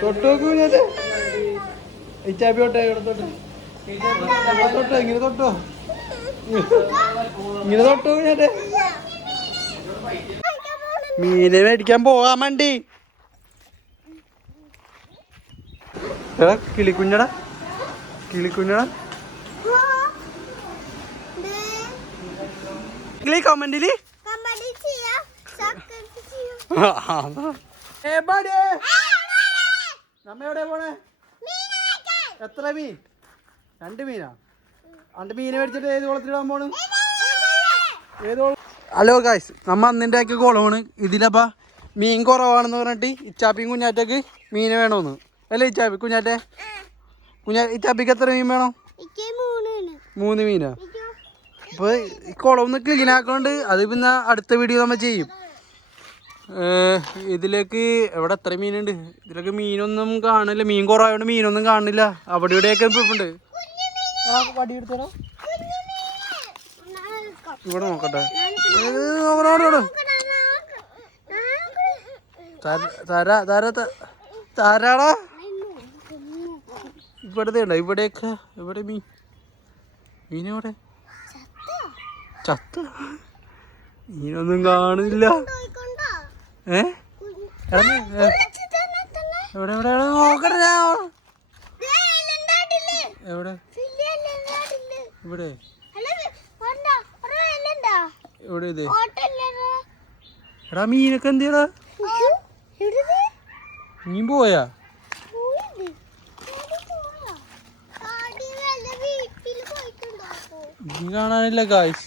തൊട്ടോക്കൂ ഞാന് ഇച്ചാപ്പിയോട്ടെ ഇവിടെ തൊട്ടോ ഇങ്ങനെ തൊട്ടോ ഇങ്ങനെ തൊട്ടോ ഞാന് മീനെ മേടിക്കാൻ പോകാൻ വേണ്ടി എടാ കിളിക്കുഞ്ഞടാ കിളിക്കുഞ്ഞടാ കിളി കമന്റില് നമ്മ എവിടെ പോണേ എത്ര മീൻ 2 മീനാ 2 മീനെ മേടിച്ചിട്ട് ഏത് കുളത്തിലിടാൻ പോണ് ഏത് ഹലോ ഗായ്സ് നമ്മ അന്നിൻ്റെ ആക്കിയ കുളമാണ് ഇതിലപ്പ മീൻ കുറവാണെന്ന് പറഞ്ഞിട്ട് ഇച്ചാപ്പിയും കുഞ്ഞാറ്റക്ക് മീന് വേണമെന്ന് അല്ലേ ഇച്ചാപ്പി കുഞ്ഞാറ്റെ ഇച്ചാപ്പിക്ക് എത്ര മീൻ വേണം 3 മീനാ അപ്പോൾ ഈ കുളം ഒന്ന് ക്ലീൻ ആക്കണോണ്ട് അത് പിന്നെ അടുത്ത വീഡിയോ നമ്മൾ ചെയ്യും ഇതിലേക്ക് എവിടെ എത്ര മീനുണ്ട് ഇതിലൊക്കെ മീനൊന്നും കാണില്ല മീൻ കുറവായതുകൊണ്ട് മീനൊന്നും കാണില്ല അവിടെ ഇവിടെയൊക്കെ ഉണ്ട് വടി എടുത്തോ ഇവിടെ നോക്കട്ടെ താരാടാ ഇവിടത്തെ ഉണ്ടോ ഇവിടെയൊക്കെ ഇവിടെ മീനെവിടെ ചത്ത മീനൊന്നും കാണില്ല എവിടെ എവിടെ നോക്കട്ടെ എവിടെ ഇവിടെ എവിടെ ഇത് എടാ മീനൊക്കെ എന്തിയടാ മീൻ പോയാ മീൻ കാണാനില്ല ഗായ്സ്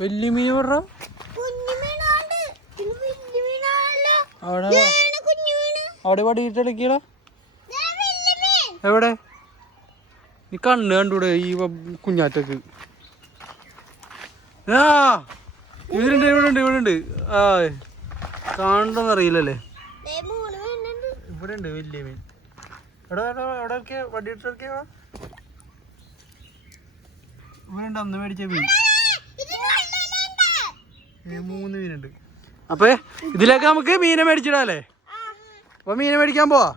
വലിയ മീൻ പറ അവിടെ അവിടെ പടിയിട്ടടക്കിയടാ എവിടെ നീ കണ്ണ് കണ്ടൂടെ ഈ കുഞ്ഞാറ്റക്ക് ആ ഇവിടുണ്ട് ഇവിടെ ഉണ്ട് ആ കാണണ്ടെന്ന് അറിയില്ലല്ലേ ഇവിടെ ഉണ്ട് വലിയ മീൻ എവിടെ വടിയിട്ടടക്കിയ ഇവിടെ ഉണ്ട് അന്ന് മേടിച്ച മീൻ 3 മീനുണ്ട് അപ്പൊ ഇതിലേക്ക് നമുക്ക് മീനെ മേടിച്ചിടാല്ലേ അപ്പൊ മീനെ മേടിക്കാൻ പോവാ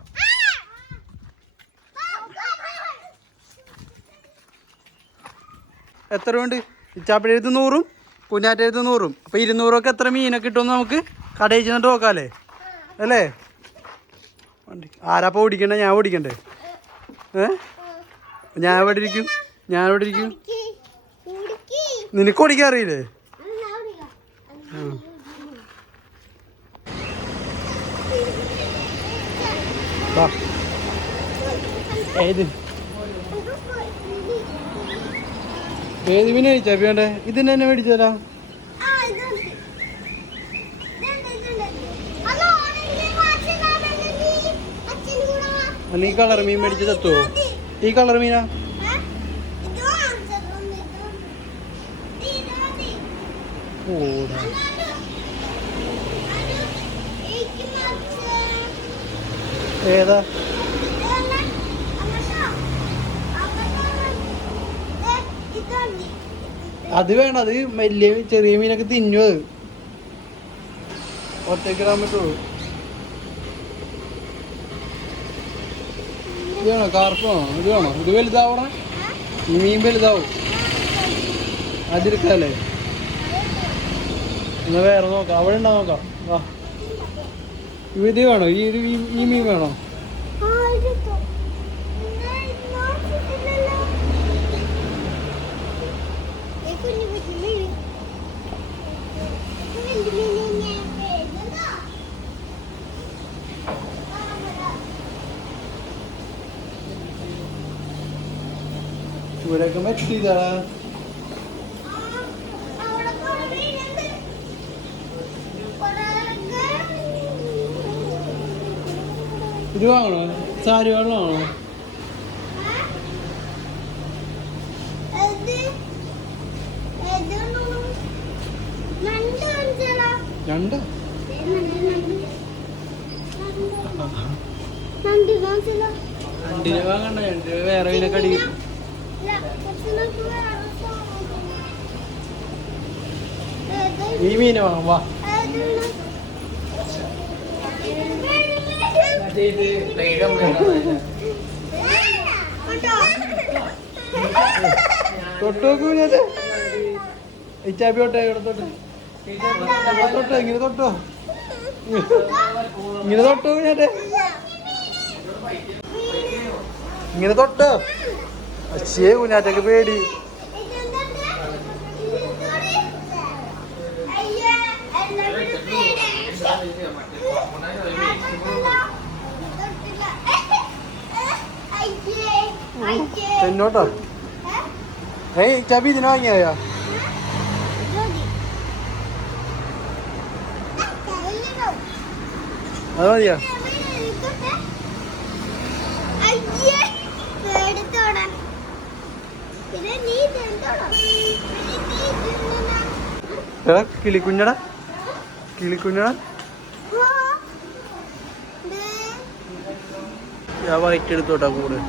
എത്ര ഉണ്ട് ഇച്ചാപ്പിടെ 100 കുഞ്ഞാറ്റ 100 അപ്പൊ 200 എത്ര മീനൊക്കെ കിട്ടുമെന്ന് നമുക്ക് കടയിൽ ചെന്നിട്ട് നോക്കാല്ലേ അല്ലേ ആരാപ്പ ഓടിക്കണ്ടേ ഞാൻ ഓടിക്കണ്ടേ ഞാൻ ഇവിടെ ഇരിക്കും നിനക്ക് ഓടിക്കാൻ അറിയില്ലേ ഏത് മീനെ കഴിച്ചാ വേണ്ടേ ഇതിന് തന്നെ മേടിച്ചാലാ അല്ല ഈ കളർ മീൻ മേടിച്ച് തത്തുവോ ഈ കളർ മീനാ ഓടാ ഏതാ അത് വേണം അത് വലിയ ചെറിയ മീനൊക്കെ തിന്നു അത് ഒറ്റക്കിടാൻ പറ്റുള്ളൂ ഇത് വേണോ കാർപ്പ് വേണോ ഇത് വേണോ ഇത് വലുതാവണേ ഈ മീൻ വലുതാവും അതിരിക്കല്ലേ എന്നാ വേറെ നോക്കാം അവിടെ ഉണ്ടാ നോക്കാം വാ ഇത് വേണോ ഈ മീൻ വേണോ ഇവിടെയൊക്കെ മെത്തിതാ ഇത് വാങ്ങണോ സാരി വെള്ളമാണോ രണ്ട് രണ്ടിന് വാങ്ങണ്ട രണ്ടിന് വേറെ മീനൊക്കെ അടി ഈ മീനെ വാങ്ങാം വാ തൊട്ടോക്കൂ ഞാന് ഇച്ചാപ്പി തൊട്ടെ ഇവിടെ തൊട്ടെ തൊട്ടോ ഇങ്ങനെ തൊട്ടോ ഇങ്ങനെ തൊട്ടോ ഞാന് ഇങ്ങനെ തൊട്ടോ അച്ഛേ കുഞ്ഞാറ്റക്ക് പേടി എന്നോട്ടോ ഏയ് ചബി ഇതിനെ വാങ്ങിയാ അത് മതിയാ എടാ കിളിക്കുഞ്ഞടാ കിളിക്കുഞ്ഞടാ ഞാൻ വൈറ്റ് എടുത്തോട്ടാ കൂടെ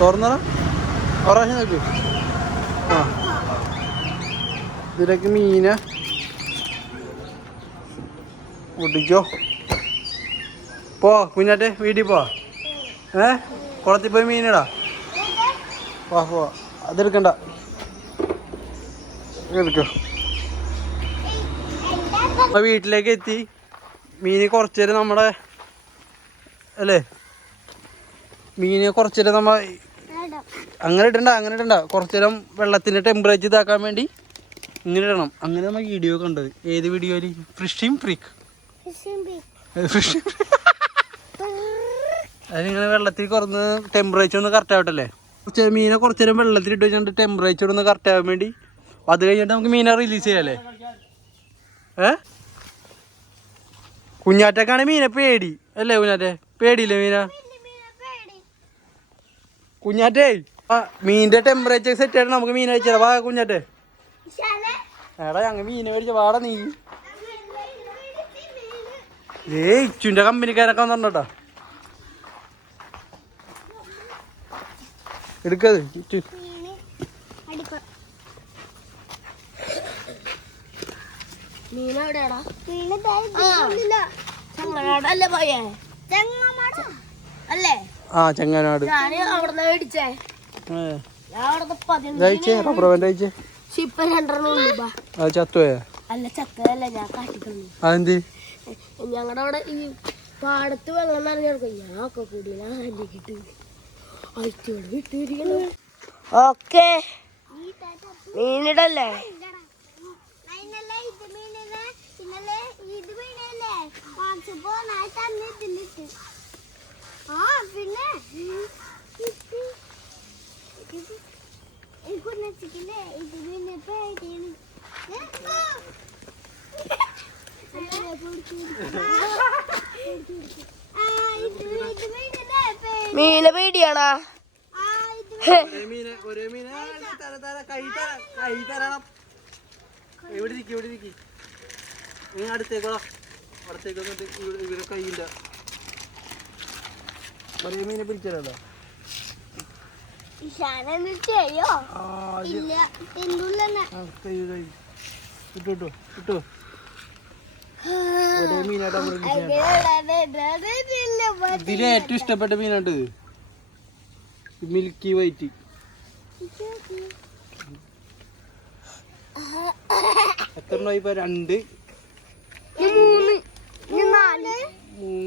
തുറന്നറ ഒരാശം നോക്കൂ ആ ഇതിലേക്ക് മീന് ഒട്ടിക്കോ പോ കുഞ്ഞാറ്റെ വീട്ടിൽ പോ കുളത്തിൽ പോയി മീനിടാ വാ പോ അതെടുക്കണ്ട എടുക്കോ വീട്ടിലേക്ക് എത്തി മീന് കുറച്ചു നേരം നമ്മുടെ അല്ലേ മീന് കുറച്ചു നേരം നമ്മ അങ്ങനെ ഇടണ്ട കുറച്ചു നേരം വെള്ളത്തിൻ്റെ ടെമ്പറേച്ചർ ഇതാക്കാൻ വേണ്ടി ഇങ്ങനെ ഇടണം. അങ്ങനെ നമ്മൾ വീഡിയോ കണ്ടത്. ഏത് വീഡിയോയില്? Fishing freak. അതിങ്ങനെ വെള്ളത്തിൽ കുറഞ്ഞ് ടെമ്പറേച്ചർ ഒന്ന് കറക്റ്റ് ആവട്ടല്ലേ. മീനെ കുറച്ചു നേരം വെള്ളത്തിൽ ഇട്ട് വെച്ചിട്ട് ടെമ്പറേച്ചർ ഒന്ന് കറക്റ്റ് ആവാൻ വേണ്ടി. അത് കഴിഞ്ഞിട്ട് നമുക്ക് മീനെ റിലീസ് ചെയ്യാല്ലേ. കുഞ്ഞാറ്റക്കാണ് മീനെ പേടി അല്ലേ? കുഞ്ഞാറ്റെ പേടിയില്ലേ മീന? കുഞ്ഞാറ്റേ മീനിന്റെ ടെമ്പറേച്ചർ സെറ്റ് ആയിട്ട് നമുക്ക് മീൻ കഴിച്ചാ. വാ കുഞ്ഞാറ്റെ. എടാ ഞങ്ങൾ മീനെ മേടിച്ച വാടാ നീ. ഇച്ചുന്റെ കമ്പനിക്കാരൊക്കെ വന്നിട്ടോ. എടുക്കത് ഇച്ചു. ആ ചെങ്ങനാട് ചത്തുപോയാ? അതെന്ത്? ഞങ്ങളുടെ അവിടെ ഈ പാടത്ത് വെള്ളം നിറഞ്ഞെടുക്കും. ഞാൻ ഒക്കെ കൂടി ഓക്കെ മീനിടല്ലേ? മീനെ പേടിയാണോ? അടുത്തേക്കോളാം. അടുത്തേക്ക് വന്നിട്ട് ഇവിടെ കൈയില്ല. ഒരേ മീനെ പിടിച്ചാലോ? കിട്ടോ ഒരേ മീനായിട്ട് ഇതിന് ഏറ്റവും ഇഷ്ടപ്പെട്ട മീനാട്ട് മിൽക്കി വൈറ്റ്. എത്ര ഇപ്പൊ? 2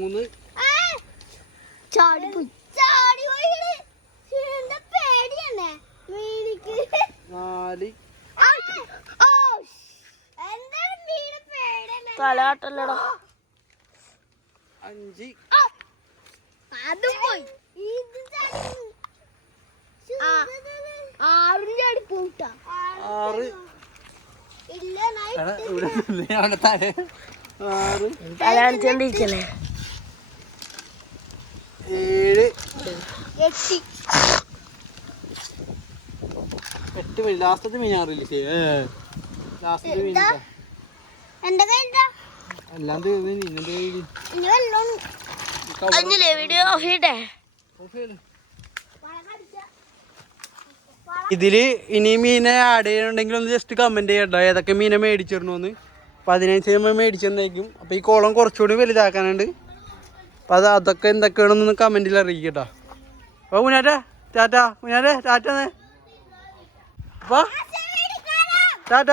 3 തലാട്ടല്ലടാ 5 തലാണിച്ചോണ്ടിരിക്കല്ലേ. 7 8 മണി ലാസ്റ്റത്തെ മീൻ ഞാൻ റിലീസ് ചെയ്യും. ലാസ്റ്റത്തെ മീൻ അല്ലാണ്ട് ഇതില് ഇനി മീനെ ആഡ് ചെയ്യണമെങ്കിൽ ഒന്ന് ജസ്റ്റ് കമന്റ് ചെയ്യട്ടോ ഏതൊക്കെ മീനെ മേടിച്ചിടണോന്ന്. അപ്പൊ അതിനനുസരിച്ച് മേടിച്ചിട്ടുണ്ടായിരിക്കും. അപ്പൊ ഈ കുളം കുറച്ചുകൂടി വലുതാക്കാനുണ്ട്. അപ്പൊ അതൊക്കെ എന്തൊക്കെയാണെന്നൊന്ന് കമന്റിൽ അറിയിക്കട്ടോ. അപ്പൊ മുന്നാട്ടെ ടാറ്റ, മുന്നാട്ടെ ടാറ്റ, ടാറ്റ.